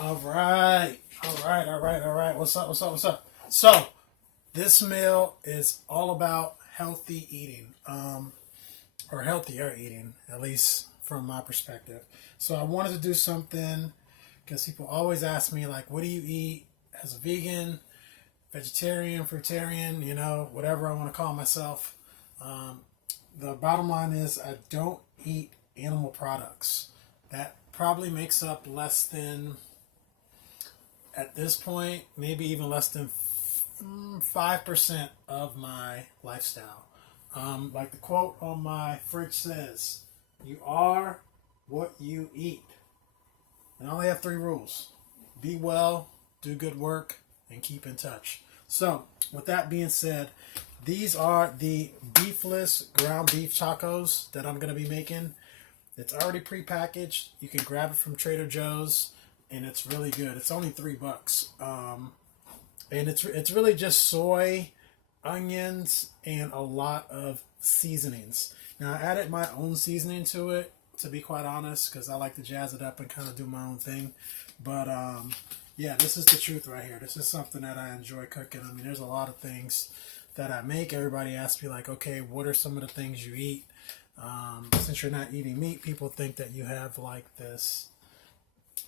All right. All right. What's up? So, this meal is all about healthy eating, or healthier eating, at least from my perspective. So, I wanted to do something because people always ask me, like, what do you eat as a vegan, vegetarian, fruitarian, whatever I want to call myself. Um, the bottom line is, I don't eat animal products. That probably makes up less than, at this point, maybe even less than 5% of my lifestyle. Like the quote on my fridge says, "You are what you eat." And I only have three rules: be well, do good work, and keep in touch. So, with that being said, these are the beefless ground beef tacos that I'm going to be making. It's already prepackaged. You can grab it from Trader Joe's, and it's really good. It's only $3, and it's really just soy, onions, and a lot of seasonings. Now, I added my own seasoning to it, to be quite honest, because I like to jazz it up and kind of do my own thing. But yeah, this is the truth right here. This is something that I enjoy cooking. I mean, there's a lot of things that I make. Everybody asks me, like, okay, what are some of the things you eat? Since you're not eating meat, people think that you have like this,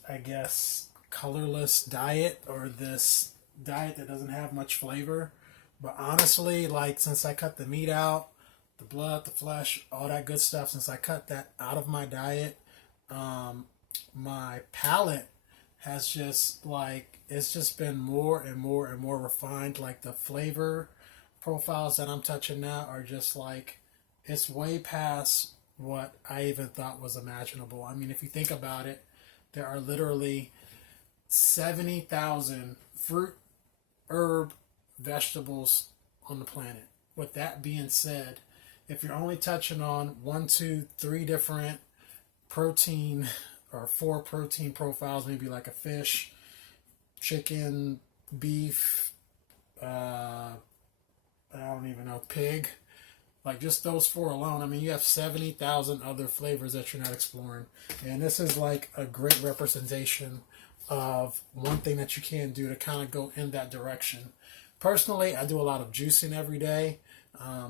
I guess, colorless diet, or this diet that doesn't have much flavor. But honestly, like, since I cut the meat out, the blood, the flesh, all that good stuff, since I cut that out of my diet, my palate has just, like, it's just been more and more and more refined. Like, the flavor profiles that I'm touching now are just like, it's way past what I even thought was imaginable. I mean, if you think about it, there are literally 70,000 fruit, herb, vegetables on the planet. With that being said, if you're only touching on one, two, three different protein or four protein profiles, maybe like a fish, chicken, beef, I don't even know, pig, like just those four alone, I mean, you have 70,000 other flavors that you're not exploring. And this is like a great representation of one thing that you can do to kind of go in that direction. Personally, I do a lot of juicing every day.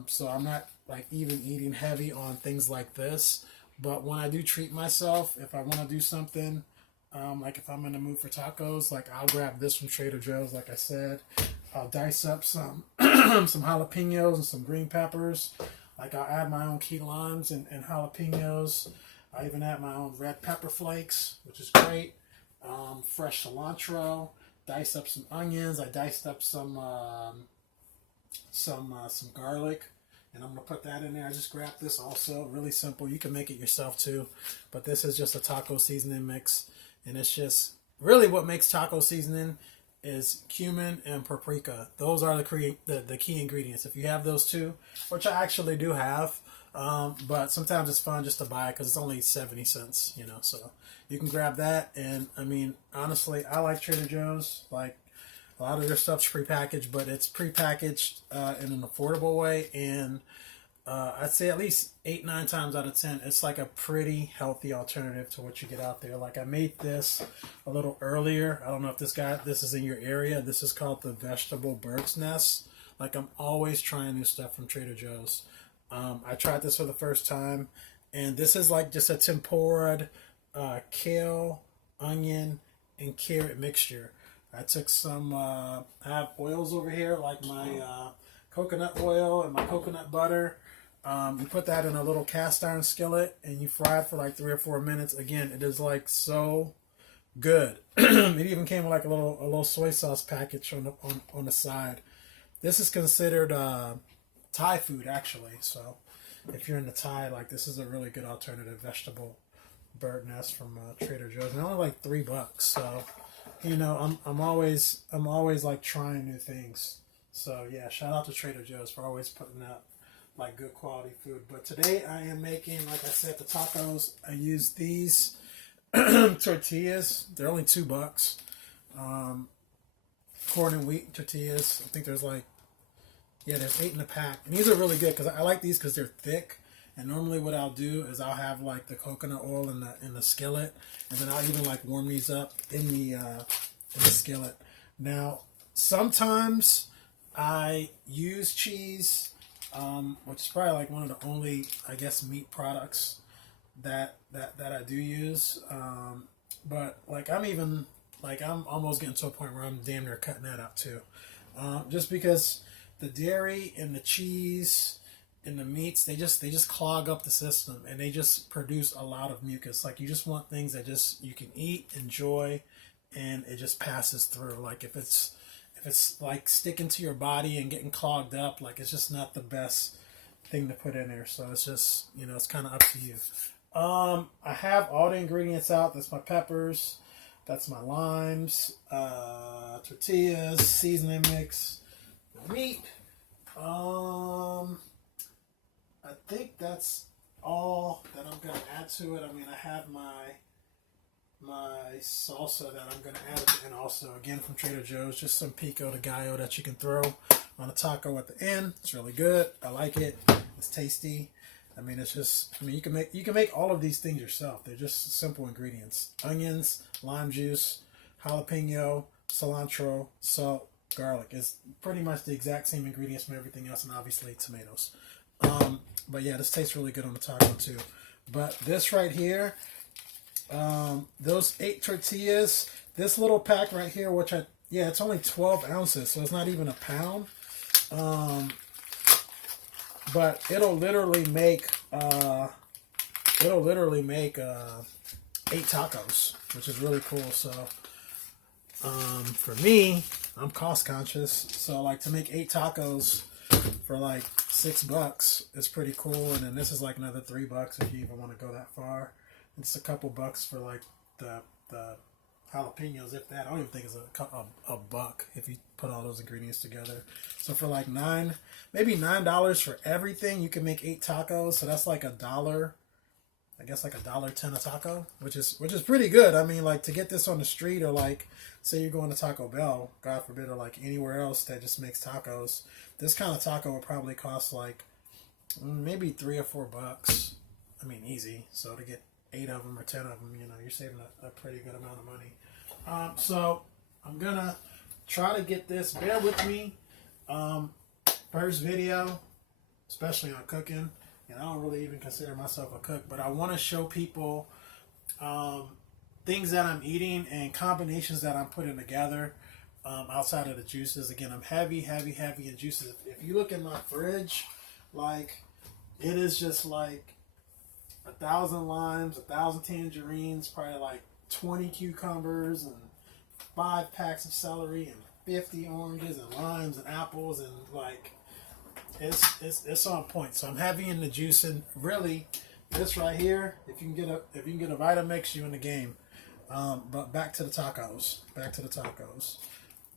So I'm not like even eating heavy on things like this. But when I do treat myself, if I want to do something, like if I'm in the mood for tacos, like I'll grab this from Trader Joe's, like I said. I'll dice up some some jalapenos and some green peppers. Like, I'll add my own key limes and jalapenos. I even add my own red pepper flakes, which is great. Fresh cilantro. Dice up some onions. I diced up some garlic, and I'm gonna put that in there. I just grabbed this also. Really simple. You can make it yourself too, but this is just a taco seasoning mix, and it's just really what makes taco seasoning is cumin and paprika. Those are the key ingredients. If you have those two, which I actually do have, but sometimes it's fun just to buy it because it's only 70 cents, so you can grab that. And I mean, honestly, I like Trader Joe's. Like, a lot of their stuff's prepackaged, but it's prepackaged in an affordable way. And I'd say at least 8, 9 times out of 10, it's like a pretty healthy alternative to what you get out there. Like, I made this a little earlier. I don't know if this is in your area. This is called the vegetable bird's nest. Like, I'm always trying new stuff from Trader Joe's. I tried this for the first time, and this is like just a tempura, kale, onion, and carrot mixture. I took some, I have oils over here, like my coconut oil and my coconut butter. You put that in a little cast iron skillet and you fry it for like 3 or 4 minutes. Again, it is like so good. It even came with like a little soy sauce package on the side. This is considered Thai food, actually. So if you're into Thai, like, this is a really good alternative vegetable bird nest from Trader Joe's. And only like $3. So I'm always like trying new things. So yeah, shout out to Trader Joe's for always putting out like good quality food. But today I am making, like I said, the tacos. I use these tortillas. They're only $2. Corn and wheat tortillas. I think there's like, yeah, there's 8 in a pack. And these are really good because I like these because they're thick And normally what I'll do is I'll have like the coconut oil in the skillet, and then I'll even like warm these up in the skillet. Now, sometimes I use cheese, which is probably like one of the only, I guess, meat products that I do use. But like I'm almost getting to a point where I'm damn near cutting that out too, just because the dairy and the cheese and the meats they just clog up the system, and they just produce a lot of mucus. Like, you just want things that just you can eat, enjoy, and it just passes through. Like, if it's like sticking to your body and getting clogged up, like, it's just not the best thing to put in there. So it's just, it's kind of up to you. I have all the ingredients out. That's my peppers, that's my limes, tortillas, seasoning mix, meat. I think that's all that I'm gonna add to it. I mean, I have my salsa that I'm gonna add, and also again from Trader Joe's, just some pico de gallo that you can throw on a taco at the end. It's really good. I like it. It's tasty. I mean, it's just, you can make all of these things yourself. They're just simple ingredients: onions, lime juice, jalapeno, cilantro, salt, garlic. It's pretty much the exact same ingredients from everything else, and obviously tomatoes. But yeah, this tastes really good on the taco too. But this right here, those 8 tortillas, this little pack right here, which it's only 12 ounces, so it's not even a pound. But it'll literally make 8 tacos, which is really cool. So for me, I'm cost conscious, so like to make 8 tacos for like $6 is pretty cool. And then this is like another $3 if you even want to go that far. It's a couple bucks for like the jalapenos, if that. I don't even think it's a buck if you put all those ingredients together. So for like maybe $9 for everything, you can make 8 tacos. So that's like $1. I guess like $1.10 a taco, which is pretty good. I mean, like, to get this on the street, or like say you're going to Taco Bell, God forbid, or like anywhere else that just makes tacos, this kind of taco would probably cost like maybe $3 or $4. I mean, easy. So to get 8 of them or 10 of them, you're saving a pretty good amount of money. So I'm gonna try to get this. Bear with me. First video, especially on cooking. And I don't really even consider myself a cook, but I want to show people things that I'm eating and combinations that I'm putting together outside of the juices. Again, I'm heavy in juices. If you look in my fridge, like, it is just like 1,000 limes, 1,000 tangerines, probably like 20 cucumbers, and 5 packs of celery, and 50 oranges, and limes, and apples, and like, it's on point. So I'm heavy in the juice, and really, this right here, if you can get a Vitamix, you in the game. But back to the tacos.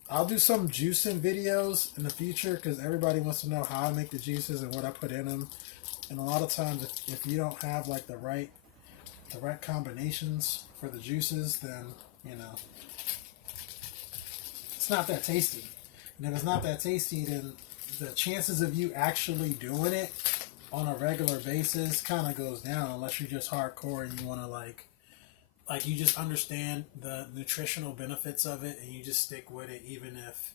I'll do some juicing videos in the future, because everybody wants to know how I make the juices and what I put in them. And a lot of times, if you don't have like the right combinations for the juices, then it's not that tasty. And if it's not that tasty, then the chances of you actually doing it on a regular basis kind of goes down, unless you're just hardcore and you want to like you just understand the nutritional benefits of it, and you just stick with it, even if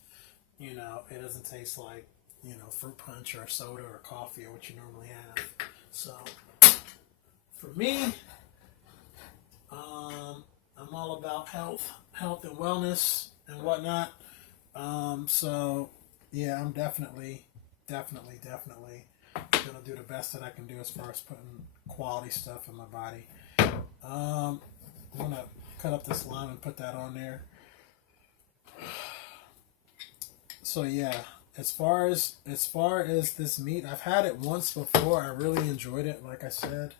it doesn't taste like fruit punch or soda or coffee or what you normally have. So for me, I'm all about health and wellness and whatnot. So yeah, I'm definitely gonna do the best that I can do as far as putting quality stuff in my body. I'm gonna cut up this lime and put that on there. So yeah, as far as this meat, I've had it once before. I really enjoyed it. Like I said,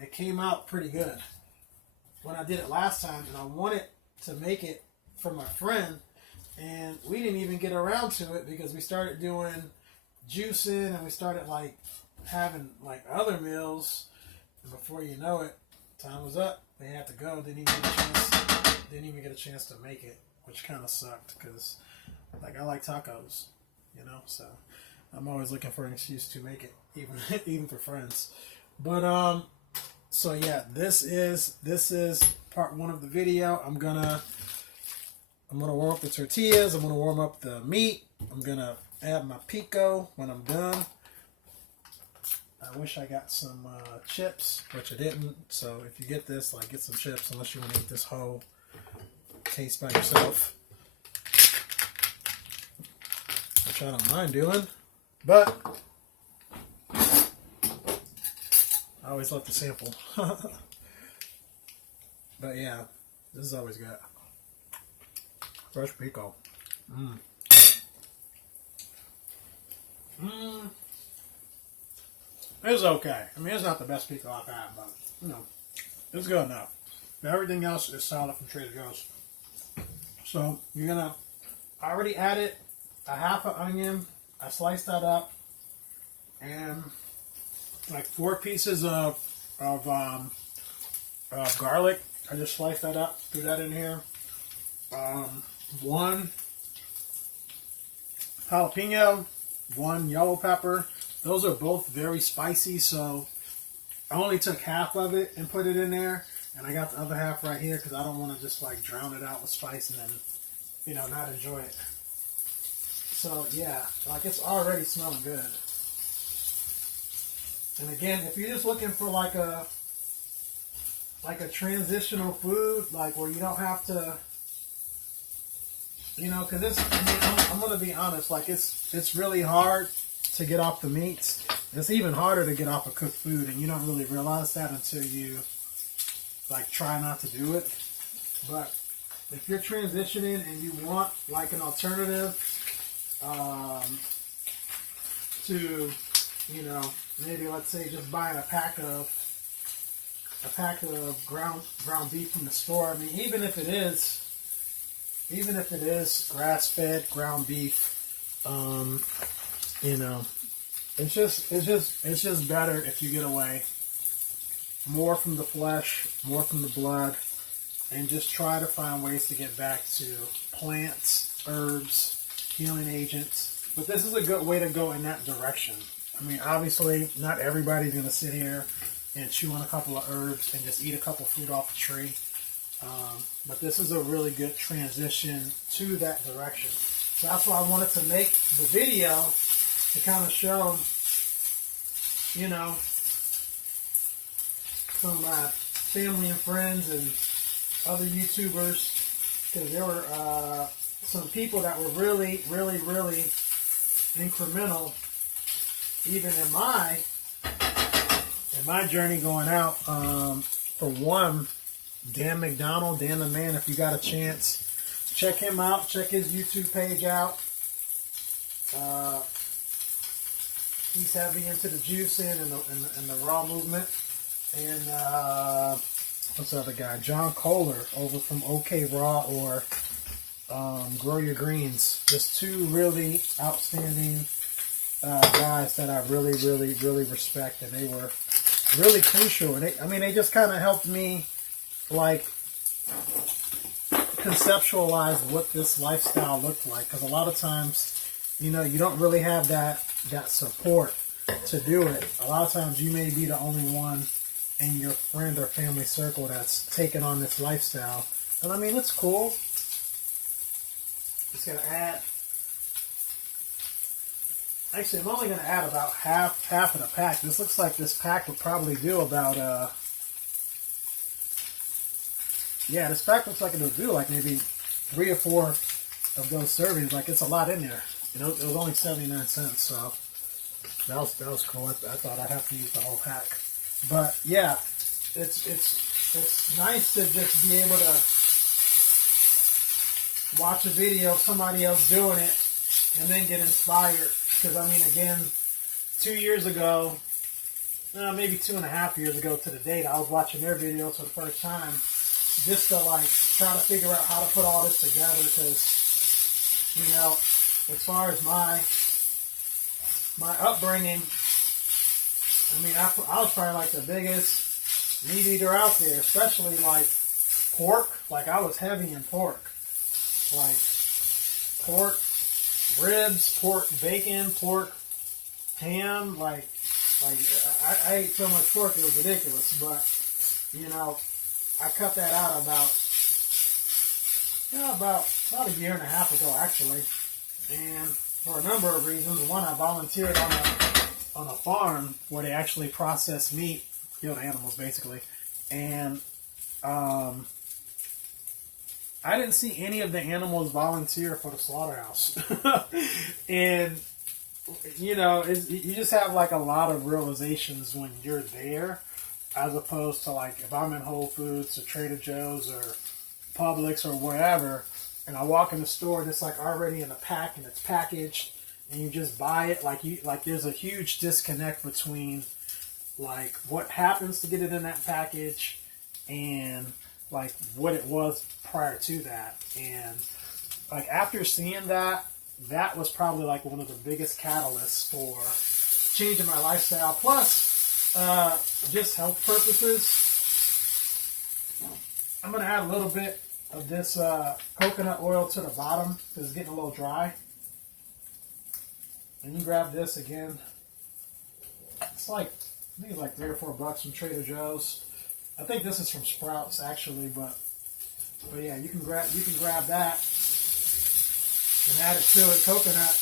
it came out pretty good when I did it last time, and I wanted to make it for my friend. And we didn't even get around to it because we started doing juicing, and we started like having like other meals. And before you know it, time was up. They had to go. Didn't even get a chance to make it, which kind of sucked, because like I like tacos, So I'm always looking for an excuse to make it, even even for friends. But so yeah, this is part one of the video. I'm gonna warm up the tortillas. I'm gonna warm up the meat. I'm gonna add my pico when I'm done. I wish I got some chips, which I didn't. So if you get this, like, get some chips, unless you want to eat this whole case by yourself, which I don't mind doing. But I always love to sample. But yeah, this is always good. Fresh pico. It's okay. I mean, it's not the best pico I've had, but, you know, it's good enough. Everything else is solid from Trader Joe's. So, you're going to, I already added a half an onion. I sliced that up. And like 4 pieces of garlic. I just sliced that up, threw that in here. 1 jalapeno, 1 yellow pepper. Those are both very spicy, so I only took half of it and put it in there, and I got the other half right here because I don't want to just like drown it out with spice and then, you know, not enjoy it. So yeah, like, it's already smelling good. And again, if you're just looking for like a transitional food, like where you don't have to, you know, because I'm gonna be honest, like, it's really hard to get off the meats. It's even harder to get off of cooked food, and you don't really realize that until you like try not to do it. But if you're transitioning and you want like an alternative to, you know, maybe let's say just buying a pack of ground beef from the store. I mean, even if it is grass-fed ground beef, you know, it's just better if you get away more from the flesh, more from the blood, and just try to find ways to get back to plants, herbs, healing agents. But this is a good way to go in that direction. I mean, obviously, not everybody's going to sit here and chew on a couple of herbs and just eat a couple of fruit off the tree. But this is a really good transition to that direction. So that's why I wanted to make the video, to kind of show, you know, some of my family and friends and other YouTubers, because there were some people that were really incremental, even in my journey going out. For one, Dan McDonald, Dan the Man. If you got a chance, check him out. Check his YouTube page out. He's heavy into the juicing and the raw movement. And what's the other guy? John Kohler over from OK Raw or Grow Your Greens. Just 2 really outstanding guys that I really respect, and they were really crucial. And they just kind of helped me like conceptualize what this lifestyle looked like, because a lot of times, you know, you don't really have that support to do it. A lot of times you may be the only one in your friend or family circle that's taken on this lifestyle. And I mean, it's cool. Just gonna add, actually I'm only gonna add about half of the pack. This looks like this pack would probably do about yeah, this pack looks like it'll do like maybe 3 or 4 of those servings. Like, it's a lot in there. You know, it was only 79 cents, so that was cool. I thought I'd have to use the whole pack. But yeah, it's nice to just be able to watch a video of somebody else doing it and then get inspired. Because I mean, again, 2 years ago, maybe 2.5 years ago to the date, I was watching their videos for the first time, just to like try to figure out how to put all this together. Because, you know, as far as my upbringing, I mean, I was probably like the biggest meat eater out there, especially like pork. Like, I was heavy in pork. Like pork ribs, pork bacon, pork ham, I ate so much pork it was ridiculous. But you know, I cut that out about a year and a half ago actually, and for a number of reasons. One, I volunteered on a farm where they actually process meat, killed animals basically, and I didn't see any of the animals volunteer for the slaughterhouse. And you know, you just have like a lot of realizations when you're there, as opposed to like if I'm in Whole Foods or Trader Joe's or Publix or wherever, and I walk in the store and it's like already in a pack and it's packaged, and you just buy it. Like there's a huge disconnect between like what happens to get it in that package and like what it was prior to that. And like after seeing that, that was probably like one of the biggest catalysts for changing my lifestyle. Plus, just health purposes, I'm going to add a little bit of this coconut oil to the bottom because it's getting a little dry. And you grab this again. It's like, I think it's like $3 or $4 from Trader Joe's. I think this is from Sprouts actually, but yeah, you can grab that and add it to it. Coconut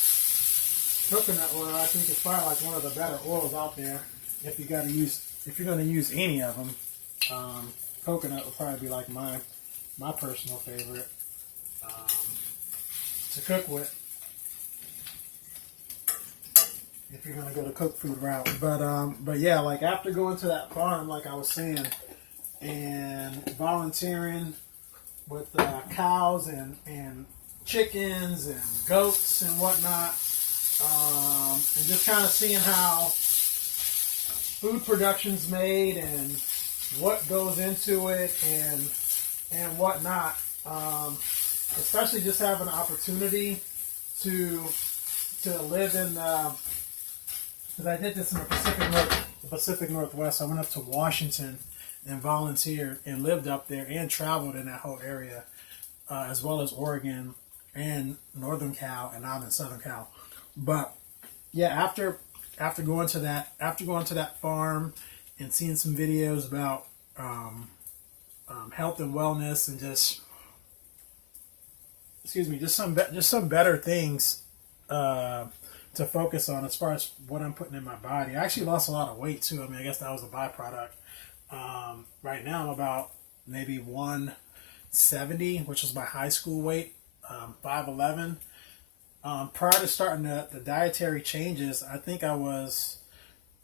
oil, I think, is probably like one of the better oils out there. If you're going to use any of them, coconut would probably be like my personal favorite to cook with. If you're gonna go the cook food route, but yeah, like after going to that farm, like I was saying, and volunteering with cows and chickens and goats and whatnot, and just kind of seeing how food production's made and what goes into it and whatnot. Especially just having an opportunity to live in because I did this in the Pacific Northwest. I went up to Washington and volunteered and lived up there and traveled in that whole area, as well as Oregon and Northern Cal, and I'm in Southern Cal. But yeah, after going to that farm and seeing some videos about health and wellness and just some better things to focus on as far as what I'm putting in my body. I actually lost a lot of weight too. I mean, I guess that was a byproduct. Right now I'm about maybe 170, which was my high school weight, 5'11". Prior to starting the dietary changes, I think I was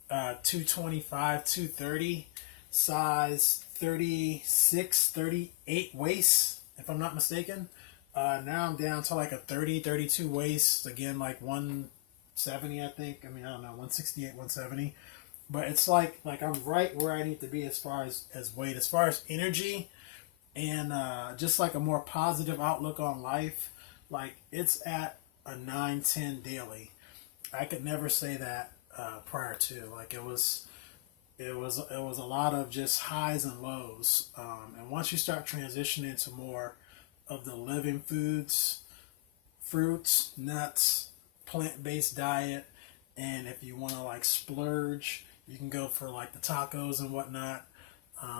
225, 230, size 36, 38 waist, if I'm not mistaken. Now I'm down to like a 30, 32 waist, again, like 170, I think. I mean, I don't know, 168, 170. But it's like I'm right where I need to be as far as weight, as far as energy, and just like a more positive outlook on life. Like it's at a 9-10 daily. I could never say that prior to. Like it was a lot of just highs and lows. And once you start transitioning to more of the living foods, fruits, nuts, plant-based diet, and if you want to like splurge, you can go for like the tacos and whatnot.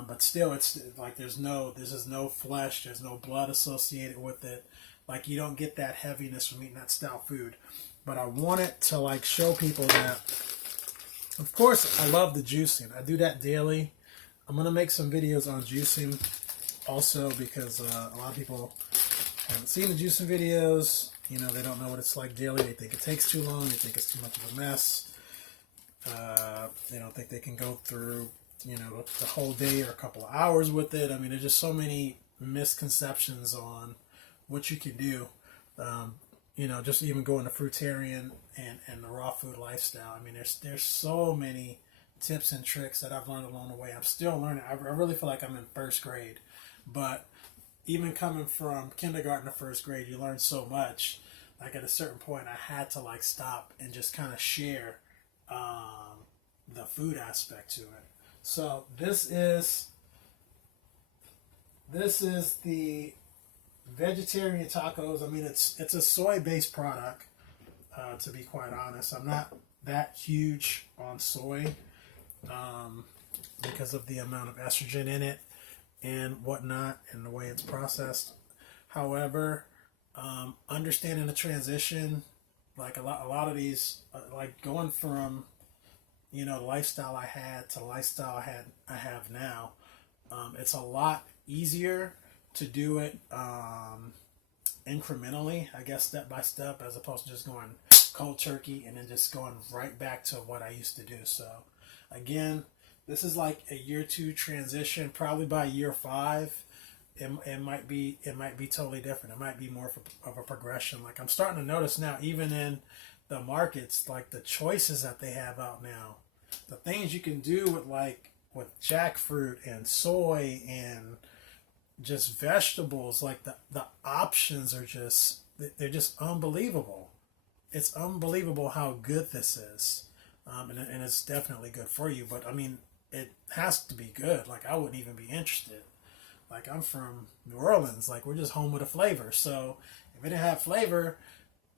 But still, it's like this is no flesh, there's no blood associated with it. Like you don't get that heaviness from eating that style food. But I wanted to like show people that, of course, I love the juicing. I do that daily. I'm gonna make some videos on juicing also because a lot of people haven't seen the juicing videos. You know, they don't know what it's like daily. They think it takes too long. They think it's too much of a mess. They don't think they can go through, you know, the whole day or a couple of hours with it. I mean, there's just so many misconceptions on what you can do. You know, just even going to fruitarian and the raw food lifestyle. I mean, there's so many tips and tricks that I've learned along the way. I'm still learning. I really feel like I'm in first grade. But even coming from kindergarten to first grade, you learn so much. Like at a certain point, I had to like stop and just kind of share the food aspect to it. So this is the vegetarian tacos. I mean, it's a soy-based product, to be quite honest. I'm not that huge on soy because of the amount of estrogen in it and whatnot and the way it's processed. However, understanding the transition, like a lot of these, like going from the lifestyle I had to the lifestyle I have now, it's a lot easier to do it incrementally, I guess, step by step, as opposed to just going cold turkey and then just going right back to what I used to do. So again, this is like a year 2 transition. Probably by year 5, it might be totally different. It might be more of a progression. Like I'm starting to notice now, even in the markets, like the choices that they have out now, the things you can do with jackfruit and soy and just vegetables, like the options are just, they're just unbelievable. It's unbelievable how good this is, and it's definitely good for you. But I mean, it has to be good. Like I wouldn't even be interested. Like I'm from New Orleans. Like we're just home with a flavor. So if it didn't have flavor,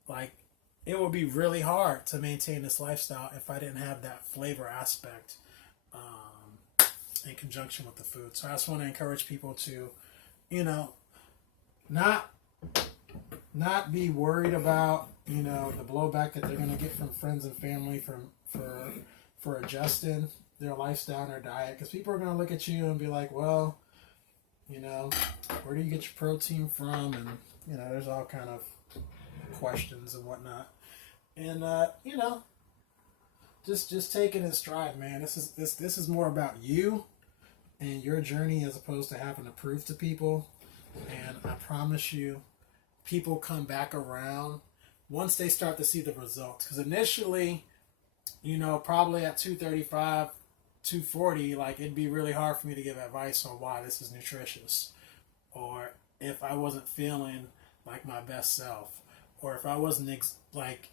like it would be really hard to maintain this lifestyle if I didn't have that flavor aspect in conjunction with the food. So I just want to encourage people to, not be worried about the blowback that they're going to get from friends and family for adjusting their lifestyle and their diet, because people are going to look at you and be like, well, where do you get your protein from? And there's all kind of questions and whatnot. And just take it in stride, man. This is more about you and your journey as opposed to having to prove to people. And I promise you, people come back around once they start to see the results. Because initially, probably at 235, 240, like it'd be really hard for me to give advice on why this is nutritious, or if I wasn't feeling like my best self, or if I wasn't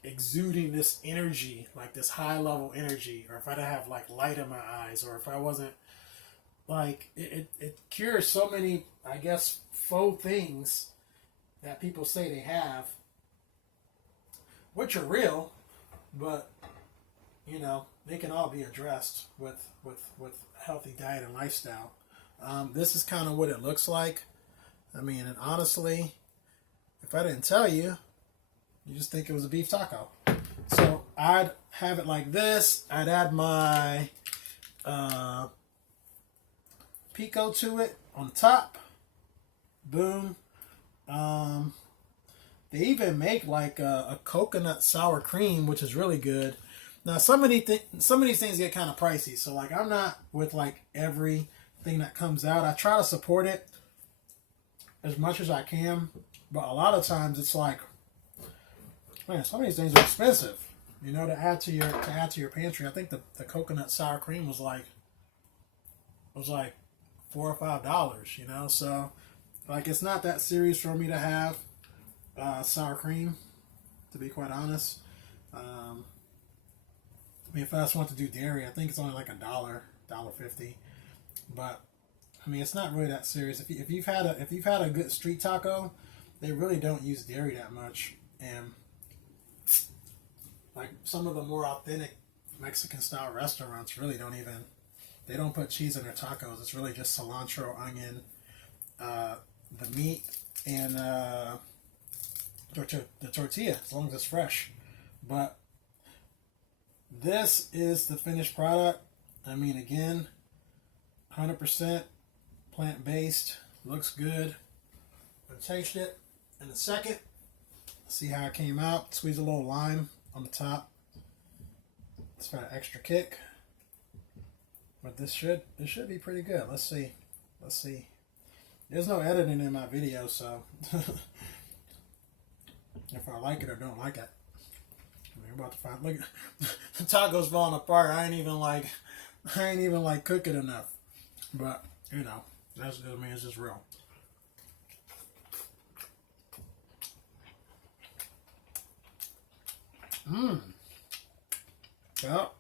exuding this energy, like this high level energy, or if I didn't have like light in my eyes, or if I wasn't like it cures so many, I guess, faux things that people say they have, which are real, but they can all be addressed with healthy diet and lifestyle. This is kind of what it looks like. I mean, and honestly, if I didn't tell you, you just think it was a beef taco. So I'd have it like this. I'd add my pico to it on top. Boom. They even make like a coconut sour cream, which is really good. Now some of these things get kind of pricey, so like I'm not with like everything that comes out. I try to support it as much as I can, but a lot of times it's like, man, some of these things are expensive. To add to your pantry. I think the coconut sour cream was like $4 or $5. So like it's not that serious for me to have sour cream, to be quite honest. I mean, if I just want to do dairy, I think it's only like $1.50. But I mean, it's not really that serious. If you've had a good street taco, they really don't use dairy that much. And like some of the more authentic Mexican style restaurants really they don't put cheese in their tacos. It's really just cilantro, onion, the meat, and the tortilla, as long as it's fresh. But this is the finished product. I mean, again, 100% plant-based. Looks good. I'm going to taste it in a second. See how it came out. Squeeze a little lime on the top. It's for an extra kick. But this should be pretty good. Let's see. There's no editing in my video, so if I like it or don't like it, we're about to find. Look, the taco's falling apart. I ain't even like cook it enough. But it's just real. Yep.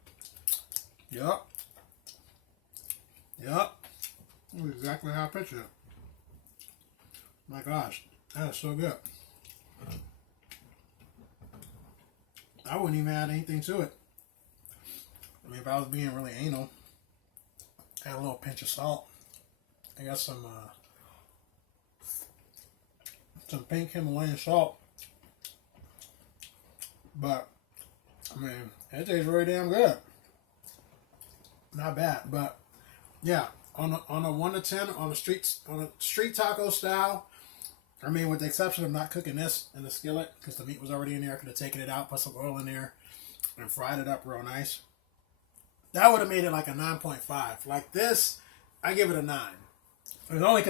That's exactly how I pictured it. My gosh, that is so good. I wouldn't even add anything to it. I mean, if I was being really anal, add a little pinch of salt. I got some pink Himalayan salt, but I mean, it tastes really damn good. Not bad, but yeah, on a 1 to 10 on a street taco style. I mean, with the exception of not cooking this in the skillet because the meat was already in there, I could have taken it out, put some oil in there, and fried it up real nice. That would have made it like a 9.5. Like this, I give it a 9. It's only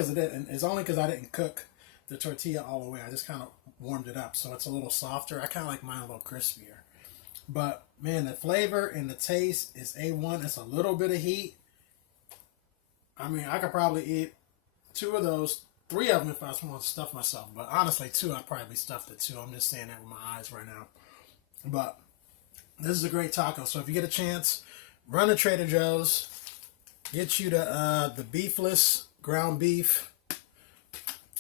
because I didn't cook the tortilla all the way. I just kind of warmed it up, so it's a little softer. I kind of like mine a little crispier. But man, the flavor and the taste is A1. It's a little bit of heat. I mean, I could probably eat 2 of those, 3 of them if I was want to stuff myself. But honestly, 2, I'd probably be stuffed at 2. I'm just saying that with my eyes right now. But this is a great taco. So if you get a chance, run to Trader Joe's. Get you the beefless ground beef.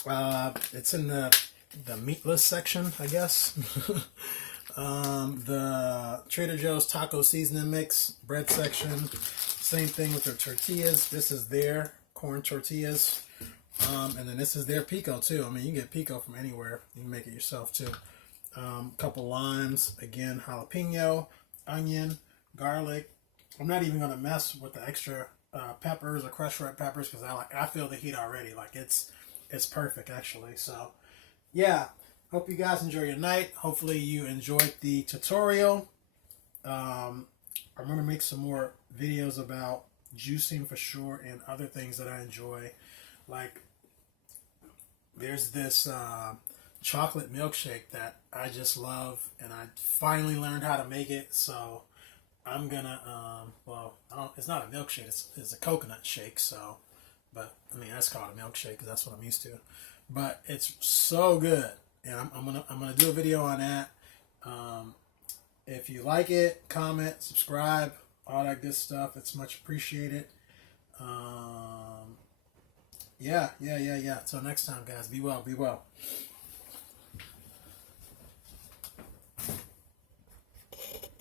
It's in the meatless section, I guess. The Trader Joe's taco seasoning mix, bread section. Same thing with their tortillas. This is their corn tortillas. And then this is their pico too. I mean, you can get pico from anywhere. You can make it yourself too. Couple limes. Again, jalapeno, onion, garlic. I'm not even going to mess with the extra peppers or crushed red peppers because I feel the heat already. Like it's perfect actually. So yeah, hope you guys enjoy your night. Hopefully you enjoyed the tutorial. I'm going to make some more videos about juicing for sure and other things that I enjoy. Like there's this chocolate milkshake that I just love, and I finally learned how to make it. So I'm gonna it's not a milkshake, it's a coconut shake. So, but I mean that's called a milkshake because that's what I'm used to. But it's so good, and I'm gonna do a video on that. If you like it, comment, subscribe, all that good stuff. It's much appreciated. Yeah. Till next time, guys. Be well.